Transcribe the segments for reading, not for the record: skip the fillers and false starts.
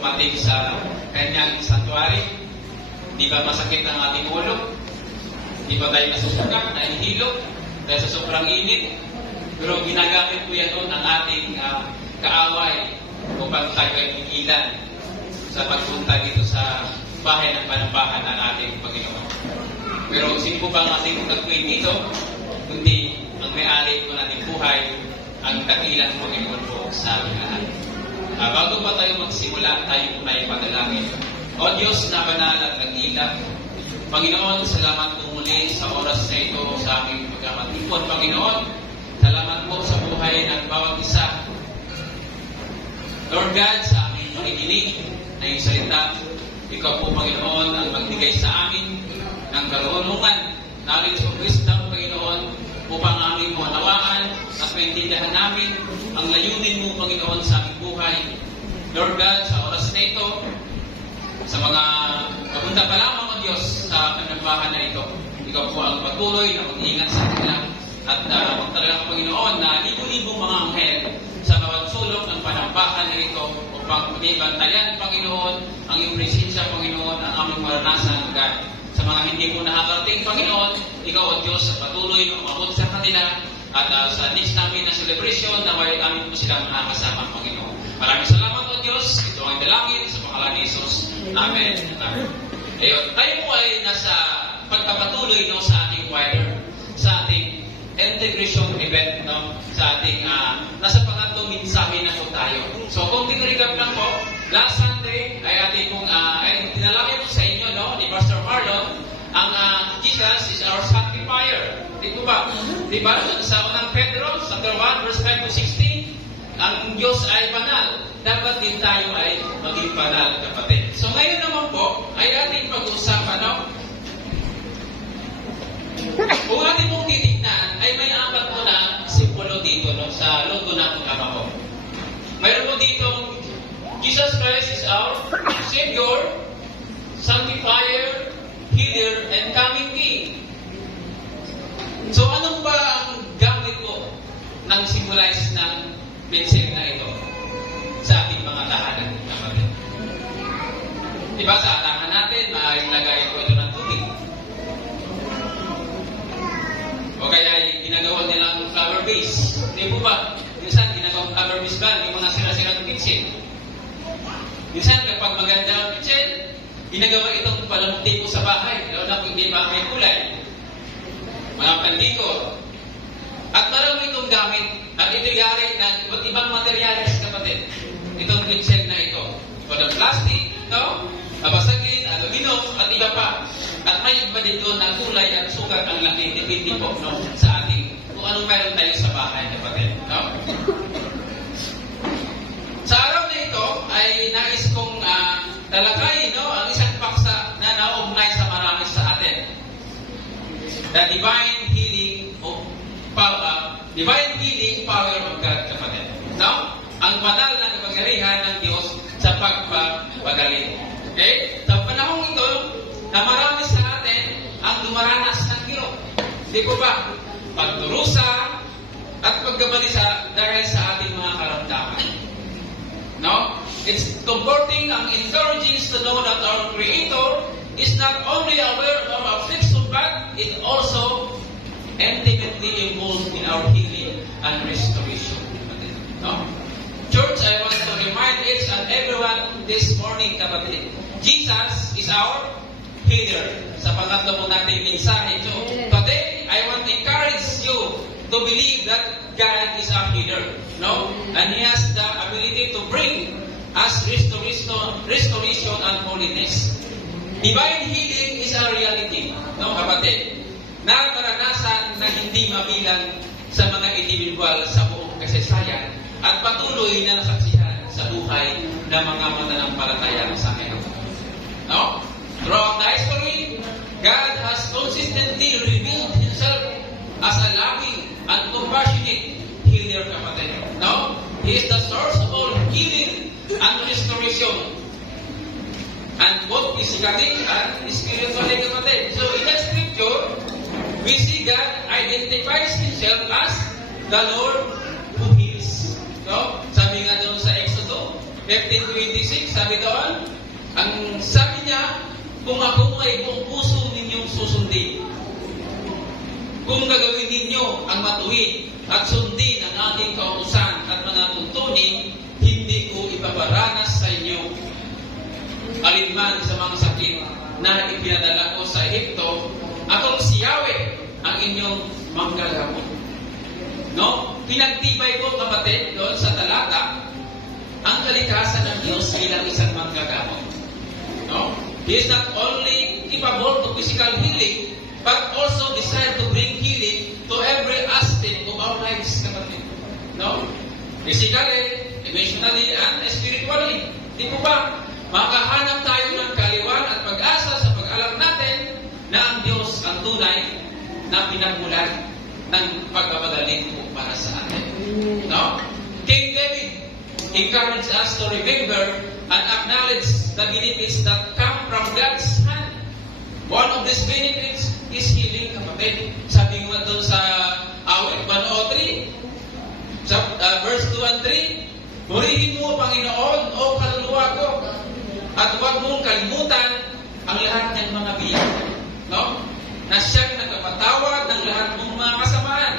dumating sa kanyang santuary. Di ba masakit ang ating ulo? Di ba tayo nasusuka, nahihilo, dahil sa sobrang init? Pero ginagamit po yan noon ang ating kaaway upang tayo ay pigilan sa pagpunta dito sa bahay ng panambahan ng ating Panginoon. Pero sino po ba ang ating gagawin dito? Kundi ang may-ari po nating buhay, ang dakilang Panginoon po sa ating lahat. Bago pa tayo magsimula, tayo po na ipadalangin. O Diyos na banal at nag-ilang, Panginoon, salamat po muli sa oras na ito sa aming pagkamatipon. Panginoon, salamat po sa buhay ng bawat isa. Lord God, sa aming makikinig na iyong salita, ikaw po, Panginoon, ang magbigay sa amin ng karunungan, knowledge of wisdom, Panginoon, upang aming maunawaan at maintindihan namin ang layunin mo, Panginoon, sa aming buhay. Lord God, sa oras na ito, sa mga kapunta pa lamang o Diyos sa panambahan na ito, ikaw po ang patuloy na mag-iingat sa kanila at magtalagang Panginoon na libo-libong mga anghel sa bawat sulok ng panambahan na ito upang pagbantayan, Panginoon, ang iyong presensya, Panginoon, ang aming maranasan, God. Sa mga hindi po nakakarating, Panginoon, ikaw o Diyos sa patuloy na umabot sa kanila at sa next namin na celebration na may amin po silang nakakasama, Panginoon. Maraming salamat o Diyos. Ito ang dalangin sa pangalan ni Jesus. Amen. Amen. Ayun, tayo po ay nasa pagpapatuloy sa ating choir, sa ating integration event, sa ating nasa pangatlong mensahe na po tayo. So, kung recap lang po, last Sunday ay ating pong tinalangin po sa inyo, ni Pastor Marlon, ang Jesus is our sanctifier. Di ba? Diba? Sa unang Pedro, chapter 1, verse 5 to 16, ang Diyos ay banal. Dapat din tayo ay maging banal, kapatid. So ngayon naman po, ay ating pag-usapan, kung ating pong titignan, ay may apat po na simbolo dito, sa logo na pagkama po. Mayroon po dito, Jesus Christ is our Savior, Sanctifier, Healer, and Coming King. So ano ba ang gamit po ng symbolize ng mensahe na ito sa ating mga tahanan, kapatid? Diba sa tahanan natin, mailagay po ito ng tubig. O kaya ginagawa nilang flower vase. Hindi po ba? Minsan ginagawang flower vase ba? Yung mga sira-sirang kitchen. Minsan kapag maganda ang kitchen, ginagawa itong palamti po sa bahay. Lalo na kung hindi ba may kulay. Mga pandiko. At marami itong gamit. At ito yari ng iba't ibang materyales, kapatid. Itong kitchen na ito. Ito ng plastic, babasagin, aluminum, at iba pa. At may iba dito na kulay at sukat ang laki. Depende po sa ating kung anong meron tayo sa bahay, kapatid. Sa araw na ito ay nais kong talakayin ang isang paksa na naugnay sa marami sa atin. The divine healing power of God, kapatid. Ang banal na kapangyarihan ng Diyos sa pagpapagaling. Okay? Sa panahong ito, na marami sa atin ang dumaranas ng hirap. Di po ba? Pagdurusa at pagkabalisa dahil sa ating mga karamdaman. It's comforting and encouraging to know that our Creator is not only aware of our affliction, but is also intimately involved in our healing and restoration. Church, I want to remind each and everyone this morning, kapatid, Jesus is our healer. Sa pangatlo po natin mensahe. So, today, I want to encourage you to believe that God is our healer. And He has the ability to bring us restoration and holiness. Divine healing is a reality, kapatid, na karanasan na hindi mabilang sa mga individual sa buong kasaysayan at patuloy na nasaksihan sa buhay ng mga mananampalataya sa ngayon. Throughout the history, God has consistently revealed Himself as a loving and compassionate healer, kapatid. He is the source of all healing and restoration. And both physically and spiritually, kapatid. So in the scripture, we see God identifies Himself as the Lord who heals. Sabi nga doon sa Exodus 15:26, sabi doon, ang sabi niya, kung ako ay buong puso ninyong susundin, kung gagawin ninyo ang matuwid at sundin ang aking kautusan at mga tuntunin, hindi ko ipaparanas sa inyo alinman sa mga sakit na ipinadala ko sa Ehipto. Akong si Yahweh ang inyong manggagamot. No? Pinagtibay ko, kapatid, doon sa talata, ang kalikasan ng Diyos bilang isang manggagamot. No? He is not only capable of physical healing, but also desire to bring healing to every aspect of our lives, kapatid. No? Physically, emotionally, and spiritually. Di po ba? Makahanap tayo ng kaliwan at pag-asa sa pag-alam natin na ang Diyos ang tunay na pinagmulan ng pagbabagalin po para sa atin. No? King David encouraged us to remember and acknowledge the benefits that come from God's hand. One of these benefits is healing, kapatid. Sabi ko doon sa awit 103, verse 2 and 3, purihin mo, Panginoon, o kaluluwa ko, at huwag mong kalimutan ang lahat ng mga biyaya. No? Na siyang nagpapatawad ng lahat mong mga kasamaan,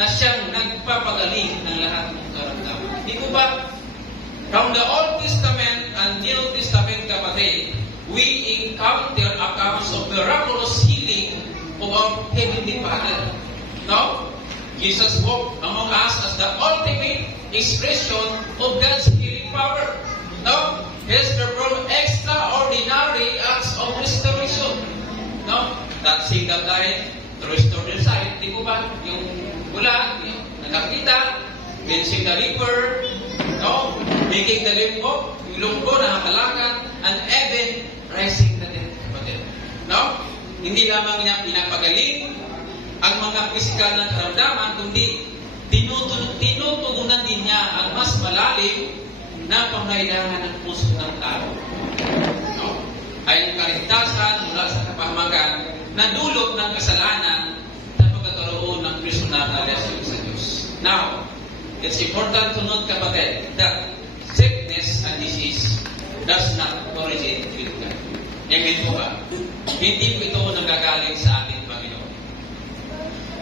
na siyang nagpapagaling ng lahat mong karamdaman. Di ko ba? From the Old Testament and New Testament, kapatid, we encounter accounts of miraculous healing of our Heavenly Father. No? Jesus walked among us as the ultimate expression of God's healing power. No? He has performed extraordinary acts of restoration. No? That single died to restore their sight. Di ko ba? Yung bulag, yung nakakita, cleansing the leper, no? Making the lame walk, yung lungko na nakalakan, and even rising the dead. No? Hindi lamang niya pinapagaling ang mga pisikal na karamdaman, kundi tinutugunan din niya ang mas malalim na pangailangan ng puso ng tao. No? Ay kaligtasan mula sa kapahamagan na dulot ng kasalanan na pagkakaroon ng personal na relasyon sa Diyos. Now, it's important to note, kapatid, that sickness and disease does not originate with God. Amen po ba? Hindi po ito nanggagaling sa ating Panginoon.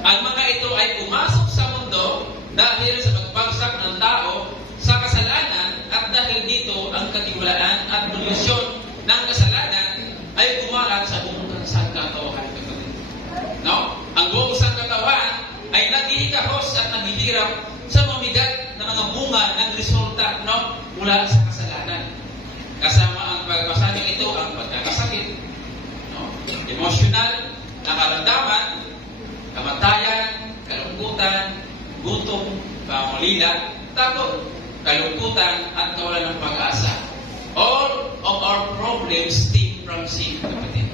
Ang mga ito ay pumasok sa mundo dahil sa pagbagsak ng tao sa kasalanan, at dahil dito ang katiwalaan at polusyon ng kasalanan ay kumalat sa buong sangkatauhan. No? Ang buong sangkatauhan ay naghihikahos at naghihirap sa mamigat na mga bunga ng resulta, no? Mula sa kasalanan. Kasama ang pagpasaning ito ang pagkakasakit, no? Emotional, nakaramdaman, kamatayan, kalungkutan, gutom, pangulila, takot, kalungkutan, at kawalan ng pag-asa. All of our problems stem from sin, kapatid.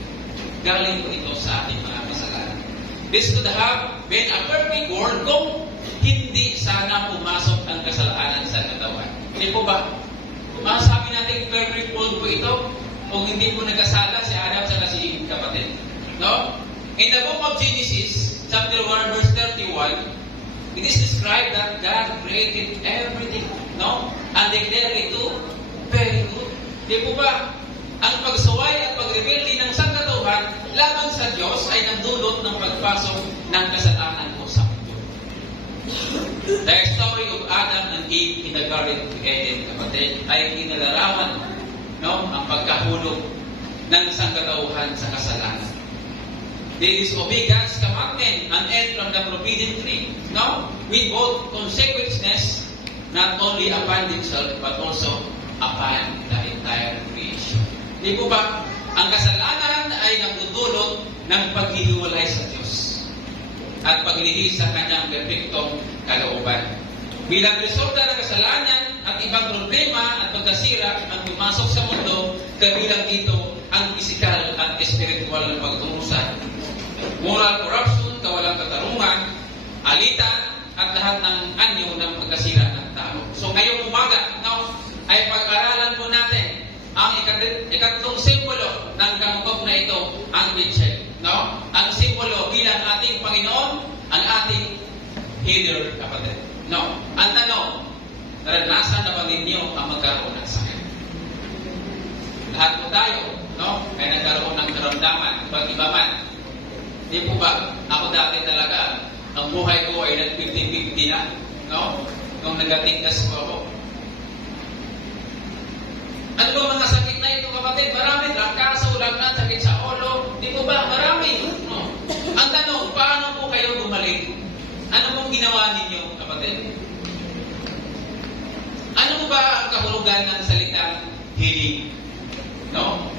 Galing po ito sa ating mga kasalanan. This could have been a perfect world kung hindi sana pumasok ang kasalanan sa katawan. Hindi po ba? Masasabi natin perfect world po ito kung hindi po nagkasala si Adam sa si kapatid. No? In the book of Genesis, chapter 1, verse 31, it is described that God created everything, no? And declared it to very good. Di po ba? Ang pagsuway at pagrebelde ng sangkatauhan laban sa Diyos ay nagdulot ng pagpasok ng kasalanan ko sa mundo. The story of Adam and Eve in the Garden of Eden, kapatid, ay inalarawan, no? Ang pagkahulog ng sangkatauhan sa kasalanan. They disobey God's commandment and ate from the forbidden tree. No? With both consequences, not only upon themselves, but also upon the entire creation. Di po ba? Ang kasalanan ay nagdudulot ng paghihiwalay sa Diyos at paglihis sa kanyang perfectong kalooban. Bilang resulta ng kasalanan at ibang problema at pagkasira ang pumasok sa mundo, kabilang dito ang pisikal at espiritual na pagturusan, moral corruption, kawalang katarungan, alitan, at lahat ng anyo ng pagkasira ng tao. So ngayong umaga, no, ay pag-aralan po natin ang ikatlong simbolo ng kamukop na ito, ang Mitchell. No? Ang simbolo bilang ating Panginoon, ang ating healer, kapatid. No? Ang tanong, naranasan na ba ninyo ang magkaroon ng sakit? lahat po tayo, no? Ay nagkaroon ng karamdaman, ibang iba man. Di po ba? Ako dati talaga, ang buhay ko ay nag-50-50 na, no? Nung nagatingkas po ako. Ano ba mga sakit na ito, kapatid? Marami, trangkaso, lagnat, sakit sa ulo. Di po ba? Marami. No? Ang tanong, paano po kayo gumaling? Ano pong ginawa ninyo, kapatid? Ano po ba ang kahulugan ng salitang healing? No?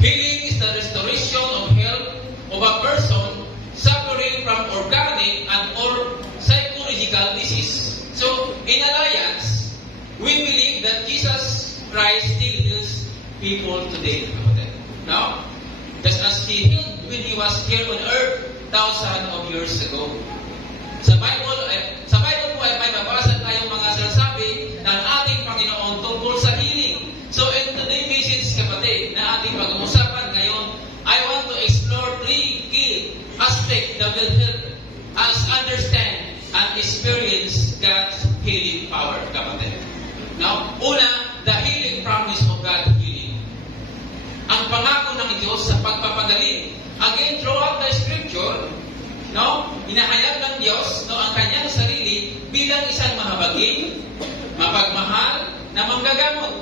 Healing is the restoration of health of a person suffering from organic and or psychological disease. So, in Alliance, we believe that Jesus Christ still heals people today. No? Just as He healed when He was here on earth thousands of years ago. Sa Bible po ay may mabasa tayong mga sinasabi ng ating Panginoon tungkol sa healing. So in today's message, kapatid, na ating pag-uusapan ngayon, I want to explore 3 key aspects that will help us understand and experience God's healing power, kapatid. Now, una, the healing promise of God's healing. Ang pangako ng Diyos sa pagpapagaling. Again, throughout the scripture, no, inahayag ng Diyos no, ang kanyang sarili bilang isang mahabagin, mapagmahal, na manggagamot,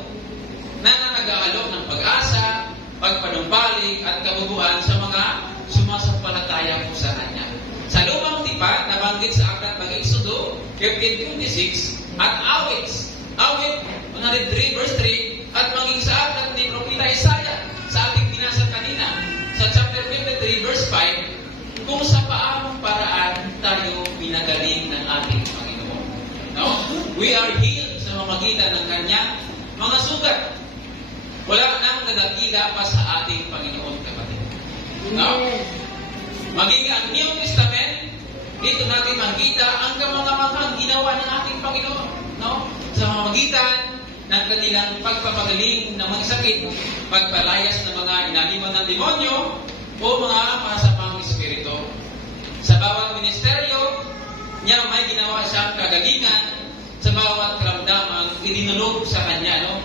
na nag-aalok ng pag-asa, pagpanumbalik at kabubuan sa mga sumasampalataya po sa Kanya. Sa lumang tipan, nabanggit sa aklat ng Exodo 15:26 at awit 103 verse 3 at maging sa aklat ni Propeta Isaiah sa ating binasa kanina sa chapter 53 verse 5 kung sa paanong paraan tayo pinagaling ng ating Panginoon. No? We are healed sa mamagitan ng Kanyang mga sugat. Wala nang nadakila pa sa ating Panginoon, kapatid. No? Maging ang New Testament, dito natin makita ang kamangha-manghang ginawa ng ating Panginoon. No? Sa mamagitan ng kanilang pagpapagaling ng mga sakit, pagpalayas ng mga inaniman ng demonyo, o mga masamang espiritu. Sa bawat ministeryo niya may ginawa siyang kagalingan sa bawat karamdamang idinulog sa kanya. No?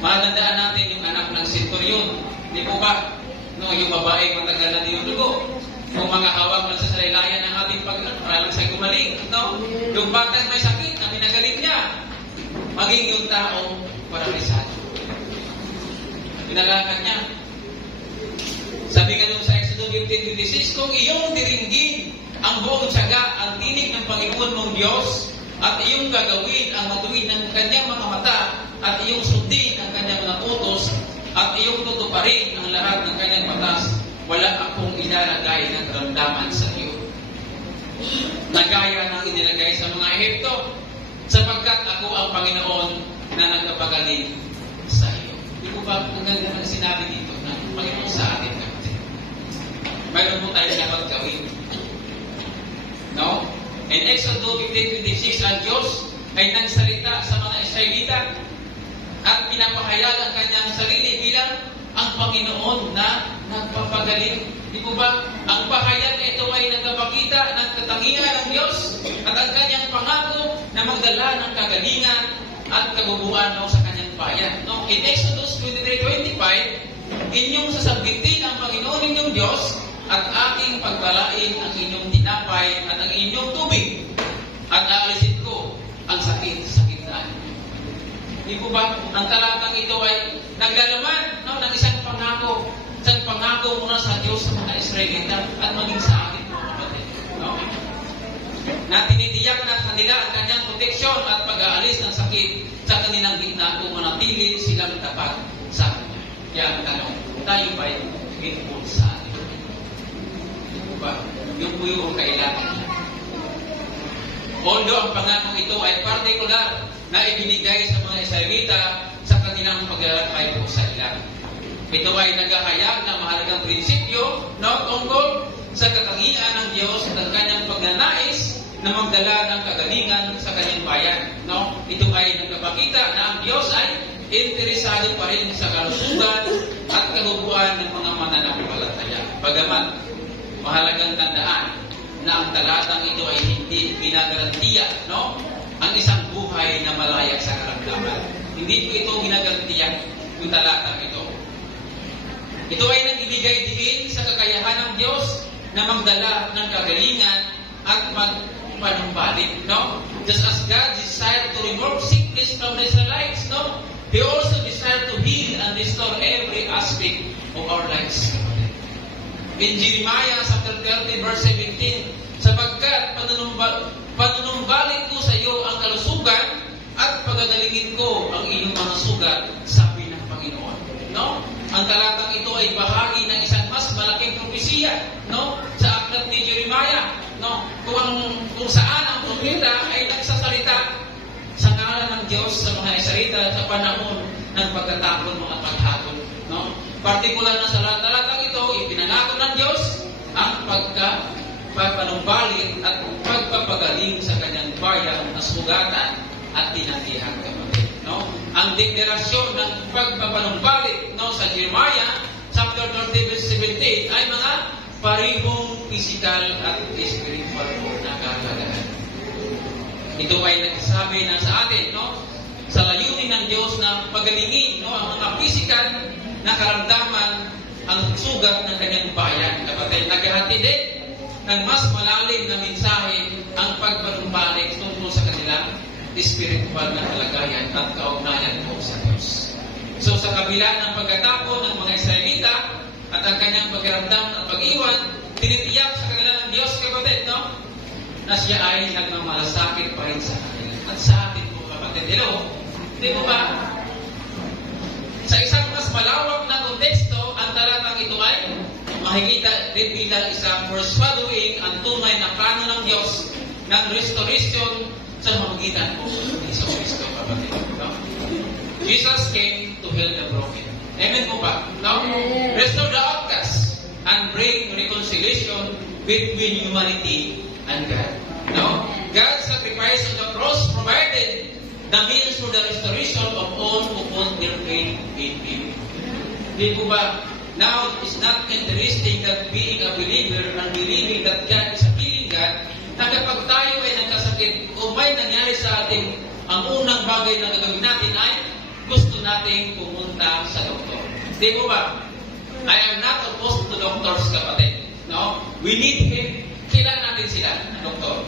Matandaan natin yung anak ng senturyon. Di po ba? No, yung babae matagal na dinulugo. Yung mga hawak lang sa salaylayan ng ating Panginoon para lang sa'yo gumaling. No? Yung batang may sakit na pinagaling niya. Maging yung taong paralisado. Pinalakan niya. Sabi nga doon sa Exodus 15:26, kung iyong diringgin ang buong tiyaga, ang tinig ng Panginoon mong Diyos, at iyong gagawin ang matuwid ng kanyang mga mata, at iyong sundin ang kanyang mga utos, at iyong tutuparin ang lahat ng kanyang batas, wala akong ilalagay ng karamdaman sa iyo. Nagaya ng inilagay sa mga Ehipto, sapagkat ako ang Panginoon na nagpapagaling sa iyo. Di po ba ang ganda ng sinabi dito ng Panginoon sa atin? Mayroon mo tayo dapat gawin. No? In Exodus 15:26, ang Diyos ay nagsalita sa mga Israelita at pinapahayag ang kanyang sarili bilang ang Panginoon na nagpapagaling. Di po ba? Ang pahayag na ito ay nagpapakita ng katangian ng Diyos at ang kanyang pangako na magdala ng kagalingan at kabubuan sa kanyang bayan. No? In Exodus 23:25, inyong sasabitin ang Panginoon ninyong Diyos at aking pagpalain ang inyong tinapay at ang inyong tubig at aalisin ko ang sakit-sakit na. Di po ba? Ang talatang ito ay naglalaman ng isang pangako muna sa Diyos sa mga Israelita at maging sa atin mga kapatid. No? Na tinitiyak na kanila ang kanyang proteksyon at pag-aalis ng sakit sa kanilang gitna kung manatili silang tapat sa kanya. Kaya ang tanong, tayo ba'y grateful sa atin? Ba? Yung po yung kailangan niya. Although ang pangakong ito ay partikular na ibinigay sa mga Israelita sa kanilang paglalakbay po sa ilang. Ito ay naghahayag ng mahalagang prinsipyo na tungkol sa katangian ng Diyos at ang kanyang pagnanais na magdala ng kagalingan sa kanyang bayan. No? Ito ay nagpapakita na ang Diyos ay interesado pa rin sa kalusugan at kabubuan ng mga mananampalataya. Bagamat mahalagang tandaan na ang talatang ito ay hindi ginagarantiya, no? Ang isang buhay na malaya sa karamdaman. Hindi po ito ginagarantiya. yung talatang ito. Ito ay nagbibigay din sa kakayahan ng Diyos na magdala ng kagalingan at magpanumbalik, no? Just as God desired to remove sickness from the Israelites, no? He also desired to heal and restore every aspect of our lives. In Jeremiah chapter 30 verse 17, sapagkat panunumbalik ko sa iyo ang kalusugan at pagagalingin ko ang iyong mga sugat, sabi ng Panginoon. No? Ang talatang ito ay bahagi ng isang mas malaking propesiya, no? Sa aklat ni Jeremiah, no? Kung saan ang propeta ay nagsasalita sa ngalan ng Diyos sa mga Israelita sa panahon ng pagkatapon mo at paghatol, no? Partikular na sa talatang ito, ipinangako ng Diyos ang pagpanumbalik at pagpapagaling sa kanyang bayan na sugatan at tinatihan, kapatid, no? Ang deklarasyon ng pagpapanumbalik, no, sa Jeremiah chapter 30 verse 17 ay mga parehong physical at spiritual na kahalagahan. Ito ay nagsasabi na sa atin, no, sa layunin ng Diyos na pagalingin, no, ang mga physical na karamdaman, ang sugat ng kanyang bayan, kapatid. Naghahatid din ng mas malalim na mensahe ang pagpanumbalik tungkol sa kanilang spiritual na kalagayan at kaugnayan po sa Diyos. So sa kabila ng pagkatapon ng mga Israelita at ang kanyang pagkaramdam at pag-iwan, tinitiyak sa kanila ng Diyos, kapatid, no, na siya ay nagmamalasakit pa rin sa kanila. At sa atin po, kapatid, hindi mo ba? Sa isang mas malawak na konteksto, ang talatang ito ay makikita din bilang isang foreshadowing ang tunay na plano ng Diyos ng restoration sa pamamagitan po ni Hesus Kristo, kapatid. No? Jesus came to heal the broken. Amen po ba? No? Restore the outcast and bring reconciliation between humanity and God. No? God's sacrifice on the cross provided the means for the restoration of all who put their faith in Him. Di po ba? Now, it's not interesting that being a believer and believing that God is a healing God, na kapag tayo ay nagkasakit o may nangyari sa atin, ang unang bagay na gagawin natin ay gusto nating pumunta sa doktor. Di po ba? I am not opposed to doctors, kapatid. No? We need Him. Kailan natin sila, na doktor.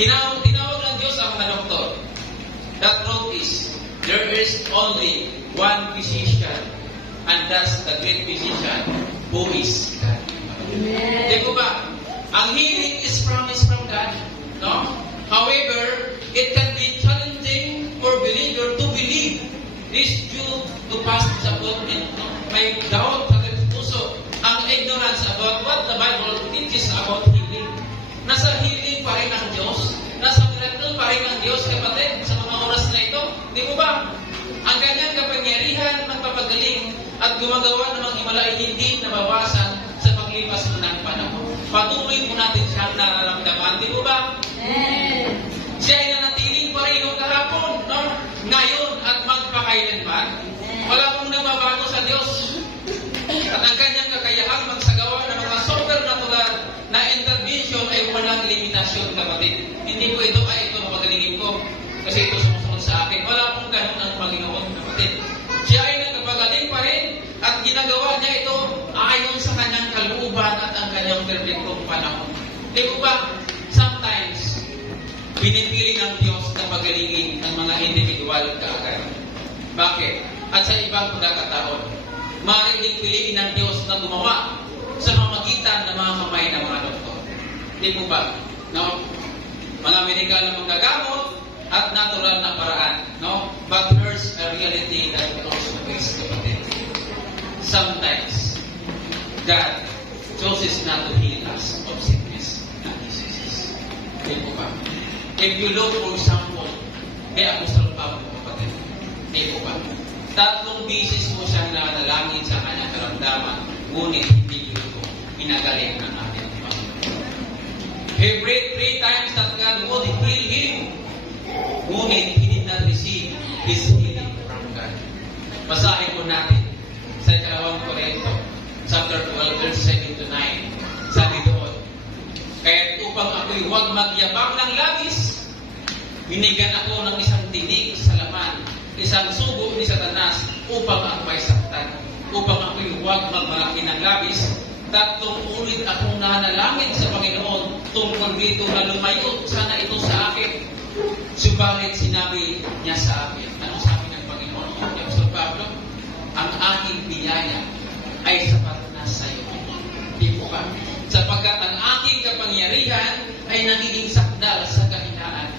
Tinawag ng Diyos ang mga doktor. The truth is, there is only one physician, and that's the great physician, who is God. Di ba ba? Ang healing is promised from God. No? However, it can be challenging for believer to believe this due to past disappointment. No? May doubt sa puso, ang ignorance about what the Bible teaches about healing. Nasa healing pa rin ang Diyos. Nasa miracle pa rin ang Diyos, kapatid, sa mga oras na ito. Di mo ba? Ang kanyang kapangyarihan magpapagaling at gumagawa ng mga himala ay hindi nabawasan sa paglipas ng panahon. Patuloy po natin siyang nararamdaman. Di mo ba? Siya ay nanatiling pa rin noong kahapon, no? Ngayon at magpakailanman. Wala pong nababago sa Diyos. At ang kanyang kakayahang magsagawa ng mga supernatural na intervention ay walang limitasyon, kapatid. Hindi po ito magagalingin ko kasi ito sumusunod sa akin. Wala pong ganun ang Panginoon, kapatid. Siya ay nagpapagaling pa rin at ginagawa niya ito ayon sa kanyang kalooban at ang kanyang perfectong panahon. Di po ba? Sometimes, pinipili ng Diyos na pagalingin ang mga individual kaagad. Bakit? At sa ibang pagkakataon, maaaring din piliin ng Diyos na gumawa sa mamagitan ng mga kamay ng mga doktor. Di po ba? No? Mga medical na manggagamot at natural na paraan. No? But there's a reality that we also face, kapatid. Sometimes, God chooses not to heal us of sickness and diseases. Di po ba? If you look for example, kay Apostol Pablo, kapatid. Di po ba? 3 beses po siyang nanalangin sa kanyang karamdaman, ngunit hindi ito inagaling ng ating Panginoon. He prayed 3 times that God would heal him, ngunit he did not receive his healing from God. Basahin po natin sa 2 Korinto, chapter 12, verse 7 to 9. Sabi doon, kaya't upang ako'y huwag magyabang ng labis, binigyan ako ng isang tinik sa laman, isang sugo ni Satanas upang ako ay saktan, upang ako'y huwag magmalaki ng labis. 3 ulit akong nanalangin sa Panginoon tungkol dito na lumayo sana ito sa akin. Subalit sinabi niya sa akin, anong sabi ng Panginoon? Apostol Pablo, ang aking biyaya ay sapat na sa iyo. Di po ba? Sapagkat ang aking kapangyarihan ay nagiging sakdal sa kahinaan.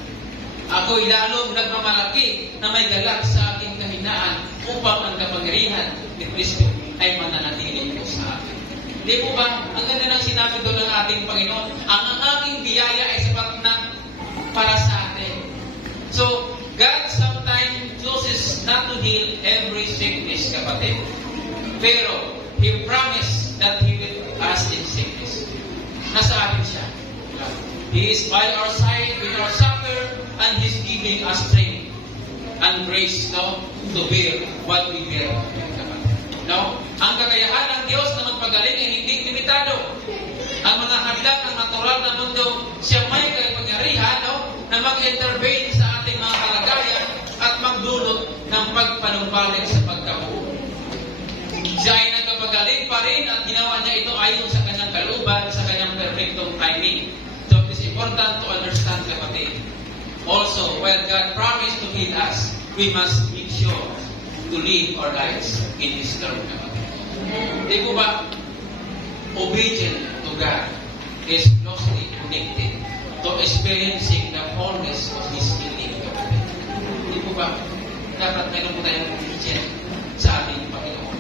Ako'y lalong nagmamalaki na may galak sa aking kahinaan upang ang kapangyarihan ni Kristo ay mananatili po sa akin. Di po ba? Ang ganda ng sinabi doon ng ating Panginoon, ang aking biyaya ay sapat na para sa atin. So, God sometimes chooses not to heal every sickness, kapatid. Pero, He promised that He will us in sickness. Nasa atin siya. He is by our side with our suffer, and He's giving us strength and grace, no, to bear what we bear. No? Ang kakayahan ng Diyos na magpagaling ay hindi limitado. Ang mga hagdan ng natural na mundo, siya may kapangyarihan, no, na mag-intervene sa ating mga kalagayan at magdulot ng pagpanumbalik sa pagkabuo. Siya ay nagpapagaling pa rin at ginawa niya ito ayon sa kanyang kalooban, sa kanyang perfectong timing. So it is important to understand, kapatid. Also, when God promised to heal us, we must make sure to live our lives in His term, kapatid. Di po ba? Obedient to God is closely connected to experiencing the fullness of His healing, kapatid. Di po ba? Dapat meron po tayong obedient sa ating Panginoon.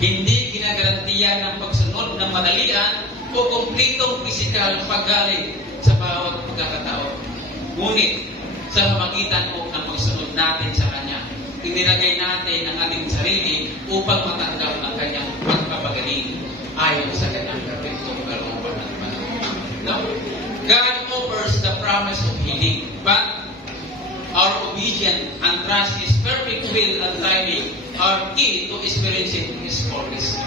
Hindi ginagarantiyan ng pagsunod ng madalian o kumplitong physical paggaling sa bawat pagkakataon. Ngunit, sa pamagitan po ng pagsunod natin sa Kanya, inilagay natin ang ating sarili upang matanggap ang Kanyang pagpapagaling ayon sa Kanyang perfectong kalooban at panahon. No? God offers the promise of healing, but our obedience and trust His perfect will and timing are key to experiencing His fullness.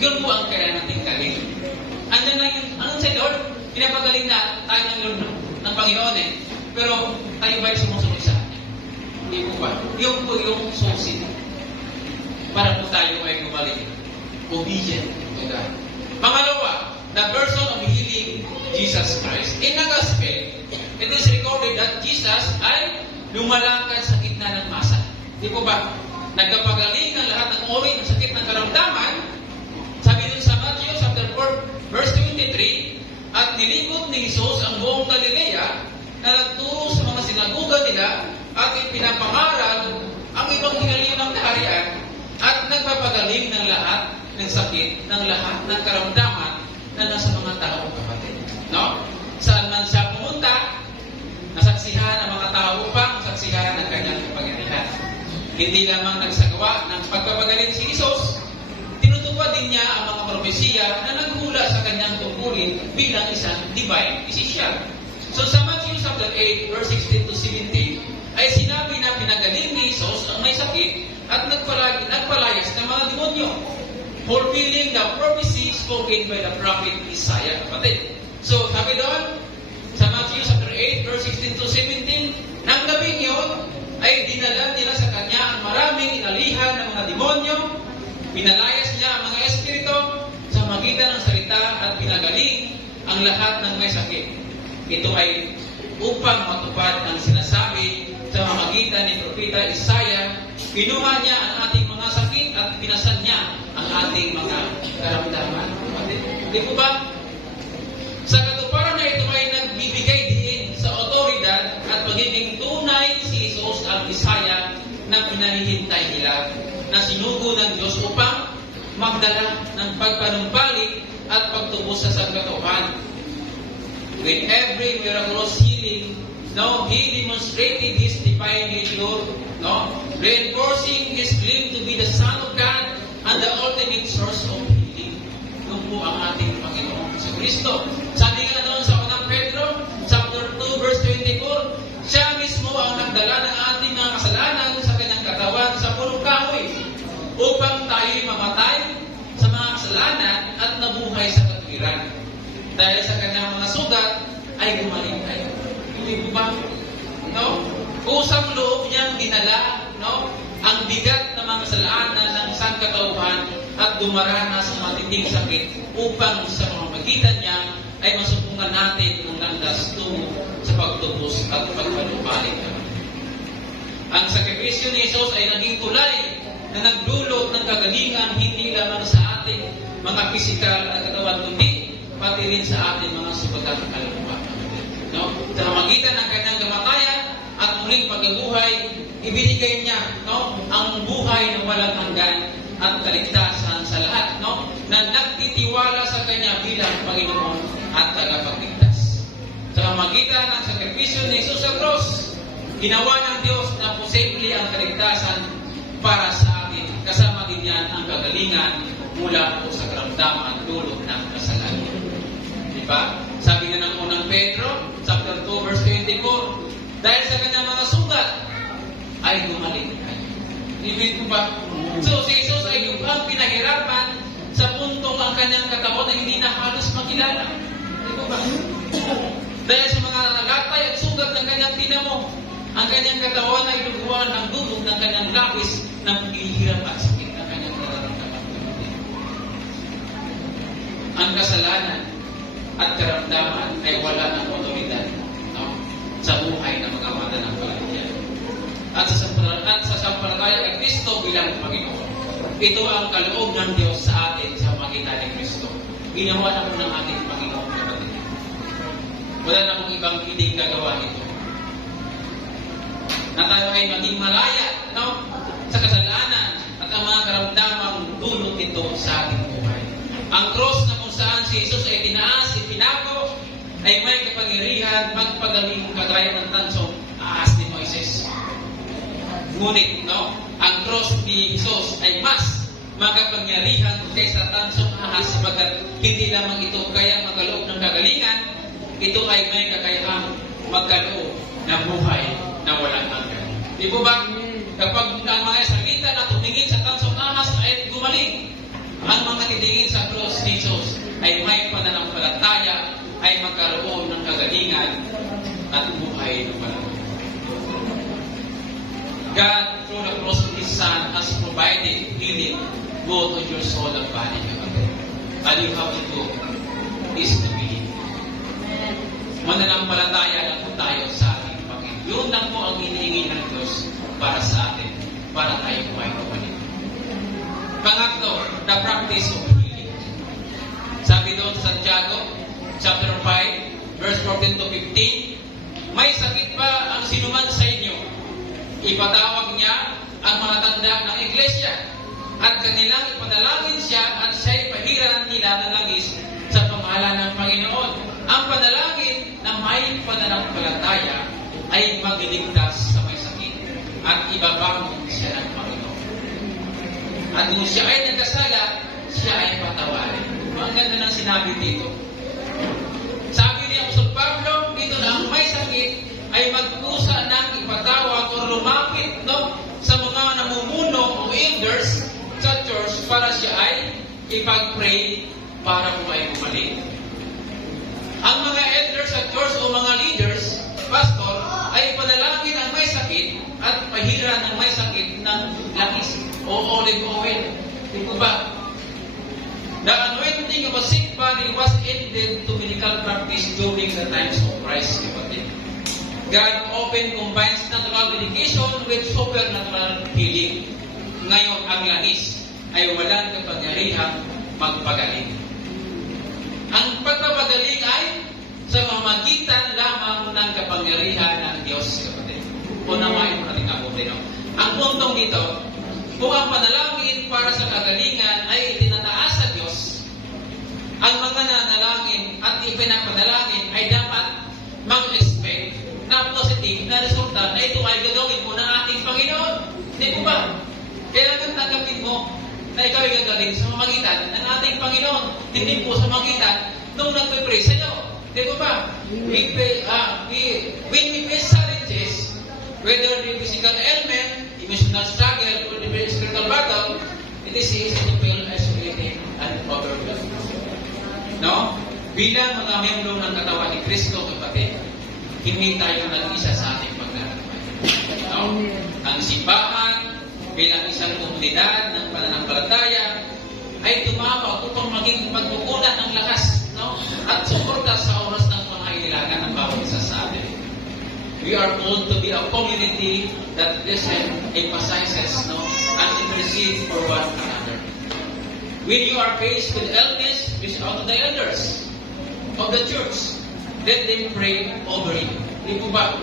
Yun po ang kaya nating galing. Andyan na yun, anong sa Lord? Pinapagaling na tayo ng Lord ng Panginoon eh. Pero tayo ba'y sumusunod sa Kanya? Hindi po ba? Yung po yung susi para po tayo ay gumaling. Obedient to God. Pangalawa, the person of healing, Jesus Christ. In the Gospel, it is recorded that Jesus ay lumalakad sa gitna ng masa. Di po ba? Nagkapagaling ng lahat ng uri ng sakit ng karamdaman. Sabi dun sa Matthew chapter 4, verse 23, at nilikot ni Jesus ang buong Galilea na nagturo sa mga sinagoga nila at ipinapangaral ang ibang hinaliw ng kaharian at nagpapagaling ng lahat ng sakit, ng lahat ng karamdaman na nasa mga tao, kapatid. No? Saan man siya pumunta, nasaksihan ang mga tao upang masaksihan ng kanyang kapangyarihan. Hindi lamang nagsagawa ng pagpapagaling si Jesus, tinutupad din niya ang mga propesiya na naghula sa kanyang tungkulin bilang isang divine physician. So sa Matthew chapter 8, verse 16 to 17, ay sinabi na pinagaling ni Jesus ang may sakit at nagpalayas ng mga demonyo, fulfilling the prophecy spoken by the prophet Isaiah, kapatid. So sabi doon, sa Matthew chapter 8, verse 16 to 17, nang gabing yun, ay dinala nila sa kanya ang maraming inalihan ng mga demonyo, pinalayas niya ang mga espiritu sa magitan ng salita at pinagaling ang lahat ng may sakit. Ito ay upang matupad ang sinasabi sa magitan ni Propeta Isaiah, kinuha niya ang ating mga sakit at pinasan niya ang ating mga karamdaman. Di po ba? Sa katuparan na ito ay nagbibigay din sa otoridad at magiging tunay si Jesus ang Isaiah na pinahihintay nila na sinugo ng Diyos upang magdala ng pagpanumbalik at pagtubos sa sangkatuhan. With every miraculous healing, no, He demonstrated His divine nature, no, reinforcing His claim to be the Son of God and the ultimate source of healing. Ito po ang ating Panginoon sa Kristo. Sabi nga doon sa unang Pedro, chapter 2, verse 24, siya mismo ang nagdala ng ating mga kasalanan sa kanyang katawan sa punong kahoy upang tayo'y mamatay sa mga kasalanan at nabuhay sa katuwiran. Dahil sa kanyang mga sugat ay gumaling tayo. Hindi po ba? No? Kusang loob niyang dinala, no, ang bigat ng mga kasalanan ng sangkatauhan at dumaranas ng matinding sakit upang sa pamamagitan niya ay masupungan natin ang landas tungo sa pagtubos at pagpanumbalik naman. Ang sakripisyo ni Jesus ay naging tulay na nagdulot ng kagalingan hindi lamang sa ating mga pisikal at katawan, kundi pati rin sa ating mga subagat kaluluwa. No? Sa pamamagitan ng kanyang kamatayan at muling pagkabuhay, ibinigay niya, no, ang buhay na walang hanggan at kaligtasan sa lahat, no, na nagtitiwala sa kanya bilang Panginoon at tagapagligtas. Sa pamamagitan ng sakripisyo ni Jesus sa cross, ginawa ng Diyos na posible ang kaligtasan para sa atin. Kasama din yan ang kagalingan mula po sa karamdaman dulot ng kasalanan. Diba? Sabi nga ng unang Pedro, chapter 2, verse 24, dahil sa kanyang mga sugat, ay gumaling kayo. Ibig ko ba? So, si Jesus ay lubhang pinahirapan sa puntong ang kanyang katawan na hindi na halos makilala. Di ko ba? Dahil sa mga nagatay at sugat ng kanyang tinamo, ang kanyang katawan ay luguan ang dudog ng kanyang lapis ng pihirap at sakit ng kanyang nararamdaman. Ang kasalanan at karamdaman ay wala ng otoridad, no, sa buhay ng mga mananampalataya. At sa sampalataya kay Kristo bilang Panginoon. Ito ang kaloob ng Diyos sa atin sa pamagitan ni Kristo. Ginawa na po ng ating Panginoon, kapatid. Wala na pong ibang pwedeng gagawa ito. Na tayo ay maging malaya, no, sa kasalanan at ang mga karamdamang dulot nito sa ating buhay. Ang cross na kung saan si Jesus ay tinaas, ipinako, ay may kapangyarihan magpagaling kagaya ng tansong ahas ni Moises. Ngunit, no, ang cross ni Jesus ay mas makapangyarihan kaysa tansong ahas sapagat hindi lamang ito kaya magkaloob ng kagalingan, ito ay may kakayahang magkaloob ng buhay na walang hanggan. Di po ba? Kapag ang mga salita na tumingin sa tansong ahas ay gumaling, ang mga titingin sa cross ni Jesus ay may pananampalataya, ay magkaroon ng kagalingan at buhay na walang hanggan. God, through the cross of His Son, has provided healing both on your soul and body. All you have to do is to believe. Mananampalataya lang po tayo sa ating Panginoon. Yun lang po ang hinihingi ng Diyos para sa atin, para tayo po ay kumalik. Pangatlo, the practice of healing. Sabi doon sa Santiago, chapter 5, verse 14 to 15, may sakit ba ang sinuman sa inyo? Ipatawag niya ang mga tanda ng iglesia at kanilang ipanalangin siya at siya'y pahiran nila ng langis sa pangalan ng Panginoon. Ang panalangin na may pananampalataya ay magliligtas sa may sakit at ibabangon siya ng Panginoon. At kung siya ay nagkasala, siya ay patawarin. Ang ganda ng sinabi dito. Sabi ni Apostol Pablo, dito na ang may sakit ay magkusa ng ipatawag o lumapit, no, sa mga namumuno o elders sa church para siya ay ipag-pray para po ay bumalik. Ang mga elders sa church o mga leaders, pastor, ay panalangin ang may sakit at pahiran ang may sakit ng langis o olive oil. Di po ba? The anointing of a sick body was ended to medical practice during the times of Christ. God often combines natural medication with supernatural healing. Ngayon, ang langis ay walang kapangyarihang magpagaling. Ang pagpapagaling ay sa mamagitan lamang ng kapangyarihan ng Diyos. Unawain mo natin ako dito. Ang puntong dito, kung ang panalangin para sa kagalingan ay itinataas sa Diyos, ang mga nanalangin at ipinapanalangin ay dapat mag-expect na positive na resulta na ito ay gagawin mo ng ating Panginoon. Hindi po ba? Kailangan tanggapin mo na ikaw ay gagawin sa mamagitan ng ating Panginoon. Hindi po sa mamagitan nung nagpe-pray sa iyo. Hindi po ba? When we face challenges, whether the physical ailment, emotional struggle, or the spiritual battle, it is easy to feel isolated and overwhelmed. No? Bilang mga membro ng katawan ni Kristo, kapatid, hindi tayo nag-isa sa ating paglalakbay. No? Ang simbahan, bilang isang komunidad ng pananampalataya ay tumawag upang maging magkukunan ng lakas, no? At suporta sa oras ng pangailangan ng bawat isa sa atin. We are called to be a community that listen, emphasizes, no, and intercede for one another. When you are faced with illness, reach out to the elders of the church. Let them pray over you. Di po ba?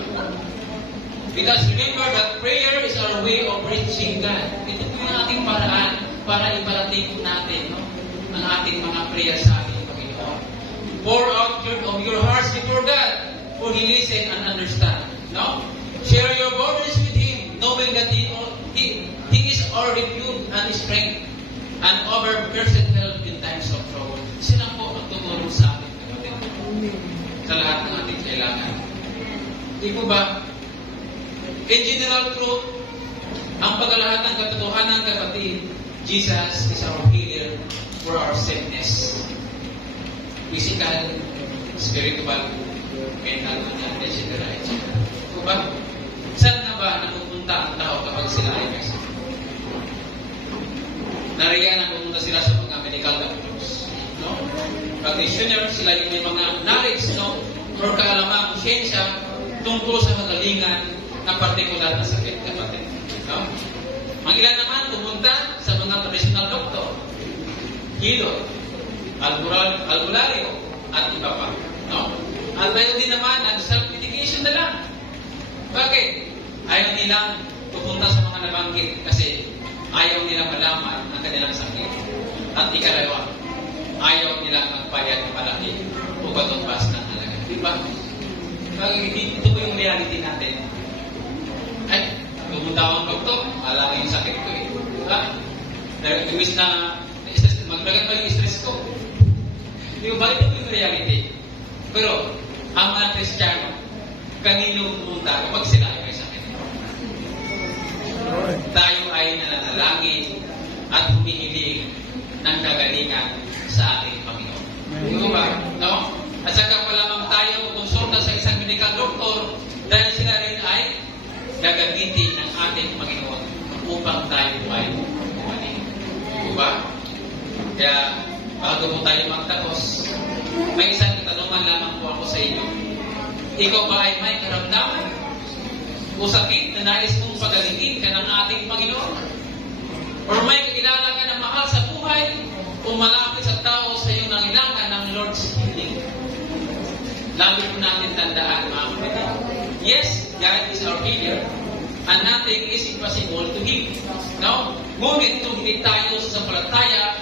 Because remember that prayer is our way of reaching God. Ito po yung ating paraan para iparating natin, no, ang ating mga prayer sa ating Panginoon. Pour out of your hearts before God, for He listen and understand. No? Share your burdens with Him, knowing that He is our refuge and strength, and our present help in times of trouble. Sila po ang tumulong sa ating kapatid. Sa lahat ng ating kailangan. Di po ba? In general truth, ang pagkalahat ng katotohanan, kapatid, Jesus is our healer for our sickness. Physical, spiritual, mental, etc. Di ba? Saan na ba napupunta ang tao kapag sila ay may sakit? Nariyan ang pumunta sila sa mga medical doctors. No? Practitioners, sila yung may mga knowledge, no? Or kaalamang siyensya tungkol sa kagalingan ng partikular na sakit, kapatid. No? Ang ilan naman pumunta sa mga traditional doctor, Hilot, albularyo, at iba pa. No? At tayo din naman ang self-medication na lang. Bakit? Ayaw nilang pupunta sa mga nabanggit kasi ayaw nilang malaman ang kanilang sakit. At ikalawa, ayaw nilang magbayad ng malaki o katumbas ng halaga. Diba? Ito po yung reality natin. Ay, pumunta akong doktor, alam yung sakit ko eh. Diba? Dahil imbis na maglagan pa yung stress ko. Diba ba? Ito po yung reality. Pero, ang mga Kristiyano, kanino pumunta kapag sila ay may sakit? Tayo ay nananalangin at humihiling ng kagalingan sa ating Panginoon. Di ba? No? At saka pa lamang tayo konsulta sa isang medical doctor dahil sila rin ay gagamitin ng ating Panginoon upang tayo ay gumaling. Di ba? Kaya bago po tayo magtapos, may isang katanungan lamang po ako sa inyo. Ikaw ba ay may karamdaman o sakit na nais mong pagalingin ka ng ating Panginoon? Or may kakilala ka na mahal sa buhay o malapit sa tao sa iyong nangailangan ng Lord's healing? Lagi po natin tandaan, mga kapatid. Yes, God is our healer and nothing is impossible to Him. No? Ngunit kung hindi tayo sa sampalataya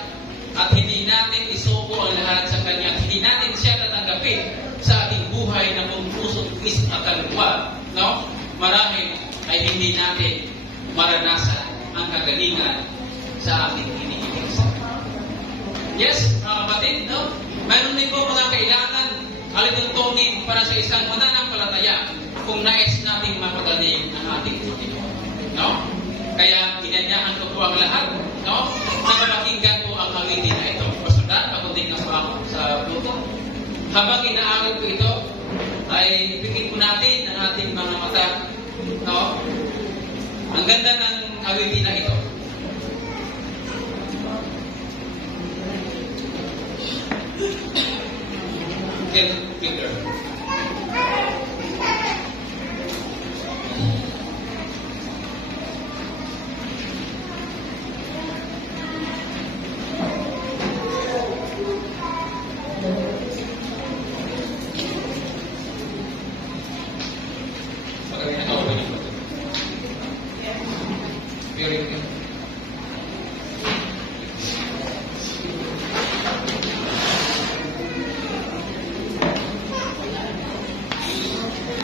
at hindi natin isuko ang lahat sa Kanya at hindi natin siya tatanggapin sa ating buhay na kung puso is at kaluluwa, no? Marahil ay hindi natin maranasan ang kagalingan sa ating hinihiling sa Kanya. Yes, mga kapatid, no? Mayroon din po mga kailangan alituntunin para sa isang mananampalataya kung nais nating mapagaling ang ating Panginoon. No? Kaya inanyahan ko po ang lahat, no? Na mapakinggan po ang awitin na ito. Pasundan, pagunting na po ako sa Bluetooth. Habang inaawit ko ito, ay ipikit po natin ang ating mga mata, no? Ang ganda ng awitin na ito. Finger. Very good.